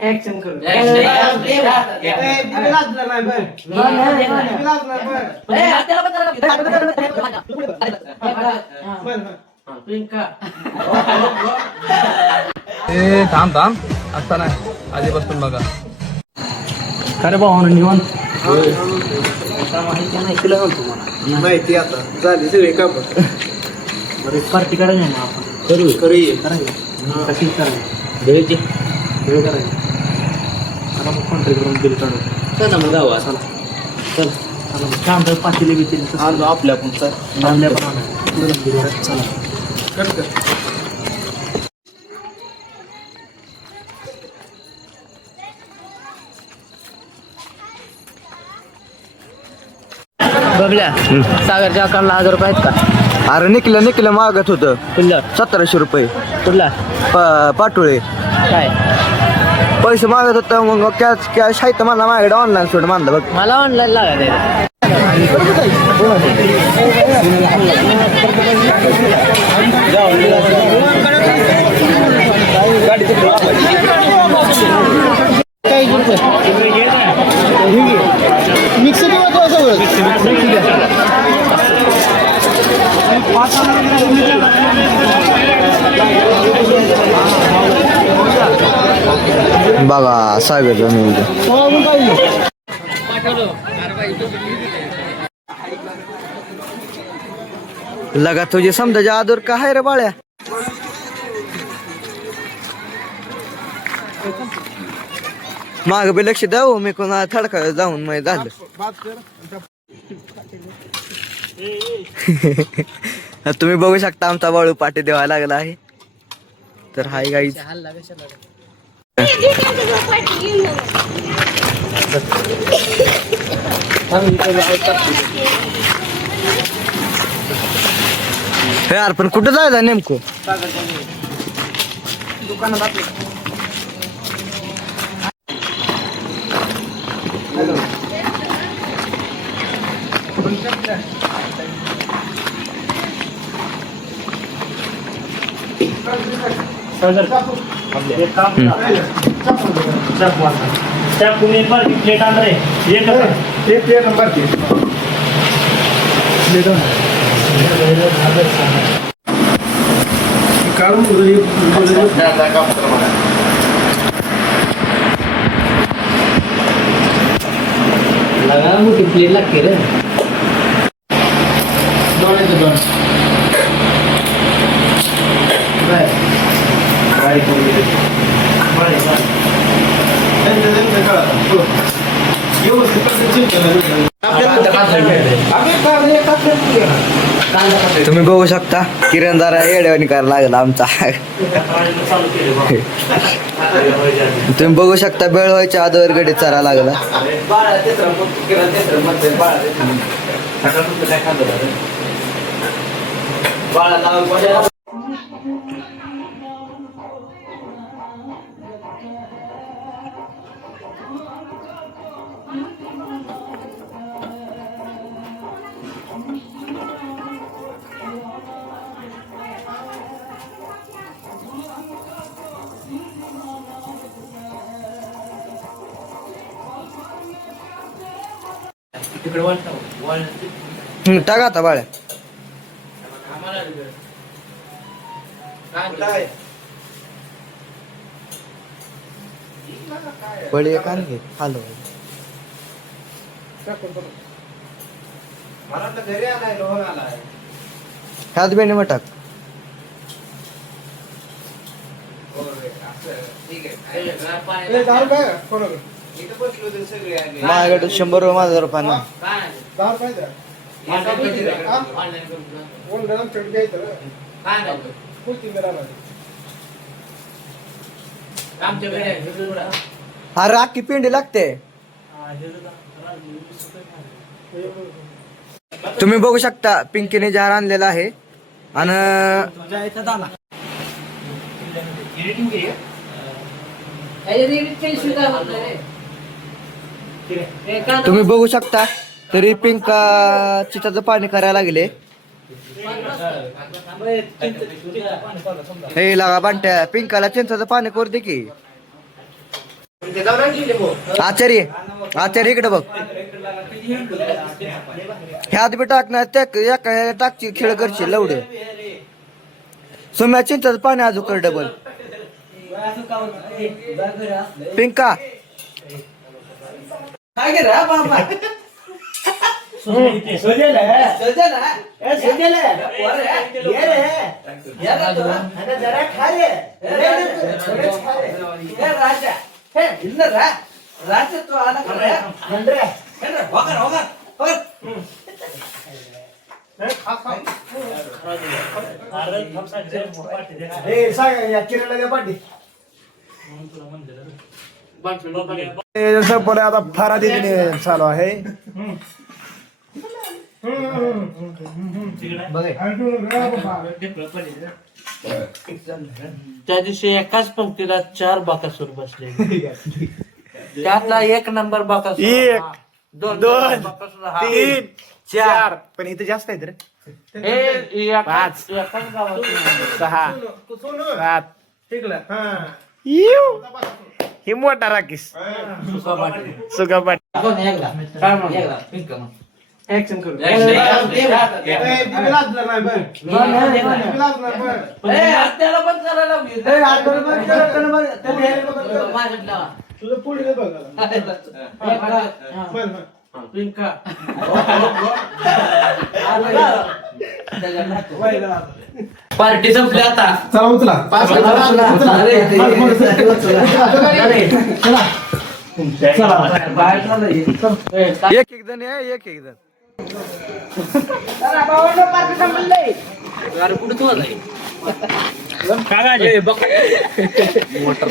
Action करू थांब थांब आता नाही आधीपासून बघा खरे भाऊ निवांत माहिती आता झाली सगळे काम पार्टी करायची ना आपण कशी करायची वेळ करायची आता मग कॉन्ट्रॅक्ट करून बिल काढू चला मग गावा चला काम तर पातेले बितेले आलो आपल्या पण चला बबल्या सागरच्या अकाउंटला 1000 रुपये आहेत का? अरे निकलं मागत होतं कुठला 1700 रुपये कुठला पाटोळे काय पैसे मागत होतं मग कॅश आहे तर मला माझ्याकडे ऑनलाईन सोड मानलं बघ मला ऑनलाईन लागायचं बघा सागर लगा तुझे समजा आदर का आहे रे बाळ्या माग बी लक्ष द्यावं मी कोणा थडका जाऊन मग झालं तुम्ही बघू शकता आमचा बाळू पाठी देवायला लागला आहे तर हाय गाईज यार पण कुठं जायचं नेमकं दुकानात प्लेट आण रे एक प्लेट नंबर काढून लगा मोठी प्लेट लागते रे दोन तुम्ही बघू शकता किरणदारा येड्यावानी करायला लागला आमचा तुम्ही बघू शकता बेळ व्हायच्या आधीवर गडी चरा लागला टाका आता बाळ्या बळी का घे हॅलो ह्यात बेने मग टाक माझ्याकडे 100 माझा रुपये ना अरे अख्खी पिंडी लागते तुम्ही बघू शकता पिंकीने जार आणलेला आहे आणि तुम्ही बघू शकता तरी पिंका चिताचं पाणी करायला लागले हे लागा बांट्या पिंकाला चिंचाचं पाणी करू दे की. आचार्य आचार्य इकडे बघ. ह्यात बी टाकणार त्या एका टाकची खेळ करशील लवड. सोम्या चिंचाचं पाणी अजून कर डबल. पिंका आता फारा दिदीने चालू आहे. त्या दिवशी एकाच पंक्तीला 4 बाकासूर बसले. त्यातला 1 नंबर बाकासूर, 1 2 2 बाकासूर, हा. 3 4 पण इथे जास्त आहेत रे. हे एकाच गावात 6 7 ही मोठा राकेश सुका ऍक्शन करू. त्याला पण करायला तुझं पुढे पार्टी संपली आता. चला उचला. एक एक जण आहे एक एक जण. मोटर